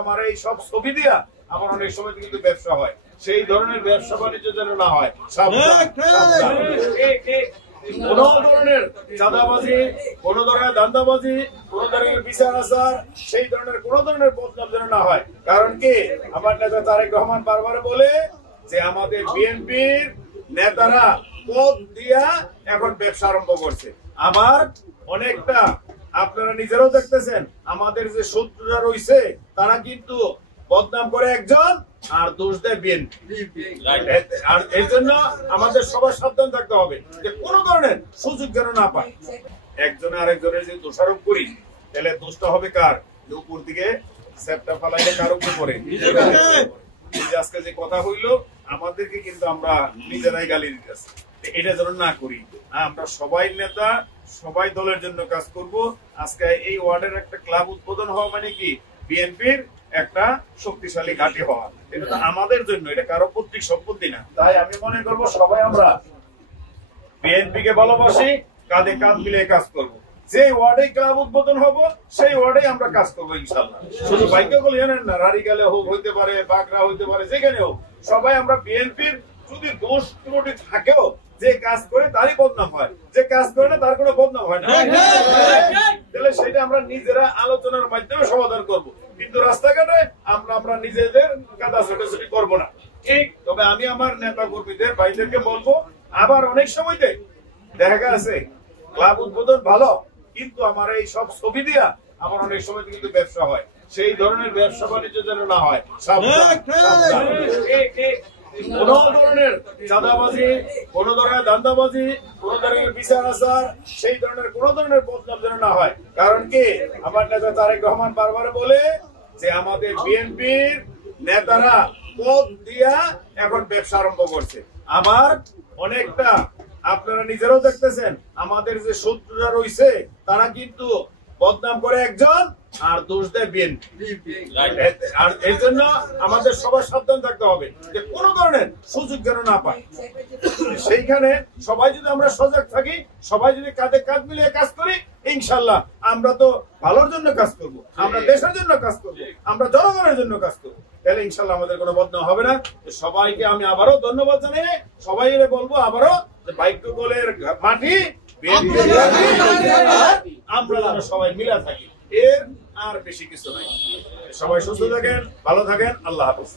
আমার এই সব ছবি দিয়া আমার অনেক সময় কিন্তু ব্যবসা হয়, সেই ধরনের ব্যবসা বাণিজ্য যেন না হয়। কোন ধরনের চাঁদাবাজি, কোন ধরনের ধান্দাবাজি, কোন ধরনের বিচার আচার, সেই ধরনের কোন ধরনের বদনাম যেন না হয়। কারণ কি আমার নেতা তারেক রহমান বারবার বলে যে আমাদের বিএনপির নেতারা পদ দিয়া এখন ব্যবসা আরম্ভ করছে। আমার অনেকটা আপনারা নিজেরাও দেখতেছেন, আমাদের যে শত্রুরা রয়েছে তারা কিন্তু বদনাম করে একজন আর দোষ দেয় বিএনপি। আর এর জন্য আমাদের সবার সাবধান থাকতে হবে যে কোন ধরনের সুযোগ যেন না পায়। একজনে আরেকজনের যে দোষারোপ করি তাহলে দোষটা হবে কার? উপর দিকে সেপটা ফালাইলে কার উপর পড়ে? আজকে যে কথা হইলো আমাদেরকে কিন্তু আমরা নিজেরাই গালি দিতেছি, এটা যেন না করি। আমরা সবাই নেতা, সবাই দলের জন্য কাজ করব। আজকে এই ওয়ার্ডের একটা ক্লাব উদ্বোধন হওয়া মানে কি বিএনপির একটা শক্তিশালী ঘাঁটি হওয়া, এটা তো আমাদের জন্য, এটা কারো পৈতৃক সম্পত্তি না। তাই আমি মনে করব সবাই আমরা বিএনপি কে ভালোবাসি, কাঁধে কাঁধ মিলিয়ে কাজ করব। যে ওয়ার্ডে ক্লাব উদ্বোধন হবো সেই ওয়ার্ডে আমরা কাজ করবো ইনশাল্লাহ। শুধু ভাগ্যগুলো জানেন না, রাড়িগালে হোক, হইতে পারে বাগড়া হইতে পারে, যেখানে হোক, সবাই আমরা বিএনপির যদি দোষ ত্রুটি থাকেও যে কাজ করে তারই বদনাম হয়, যে কাজ করে না তার কোনো বদনাম হয় না। তাহলে সেটা আমরা নিজেরা আলোচনার মাধ্যমে সমাধান করব, কিন্তু রাস্তাঘাটে আমরা নিজেদের কাদা ছোটাছুটি করবো না। ঠিক। তবে আমি আমার নেতা কর্মীদের ভাইদেরকে বলবো, আবার অনেক সময়তে দেখা গেছে ক্লাব উদ্বোধন ভালো, কিন্তু আমার এই সব ছবি দিয়া আমার অনেক সময় কিন্তু ব্যবসা হয়, সেই ধরনের ব্যবসা বাণিজ্য যেন না হয়। কোন ধরনের চাঁদাবাজি, কোন ধরনের ধান্দাবাজি, কোন ধরনের বিচার আচার, সেই ধরনের কোন ধরনের বদনাম যেন না হয়। কারণ কি আমার নেতা তারেক রহমান বারবার বলে যে আমাদের বিএনপির নেতারা পদ দিয়া এখন ব্যবসা আরম্ভ করছে। আমার অনেকটা আপনারা নিজেরাও দেখতেছেন, আমাদের যে শত্রুরা রয়েছে তারা কিন্তু বদনাম করে একজন আর দোষ দেয় বিএনপি। আর এর জন্য আমাদের সবার সাবধান থাকতে হবে যে কোন ধরনের সুযোগ যেন না পায়। সেইখানে সবাই যদি আমরা সজাগ থাকি, সবাই যদি কাঁধে কাঁধ মিলিয়ে কাজ করি, ইনশাল্লাহ আমরা তো ভালোর জন্য কাজ করব, আমরা দেশের জন্য কাজ করব, আমরা জনগণের জন্য কাজ করব, তাহলে ইনশাল্লাহ আমাদের কোনো বদনাম হবে না। সবাইকে আমি আবারও ধন্যবাদ জানিয়ে সবাই বলবো আবারও বাইকগোলের মাটি আমরা যেন সবাই মিলা থাকি, এর আর বেশি কিছু নাই। সবাই সুস্থ থাকেন, ভালো থাকেন, আল্লাহ হাফেজ।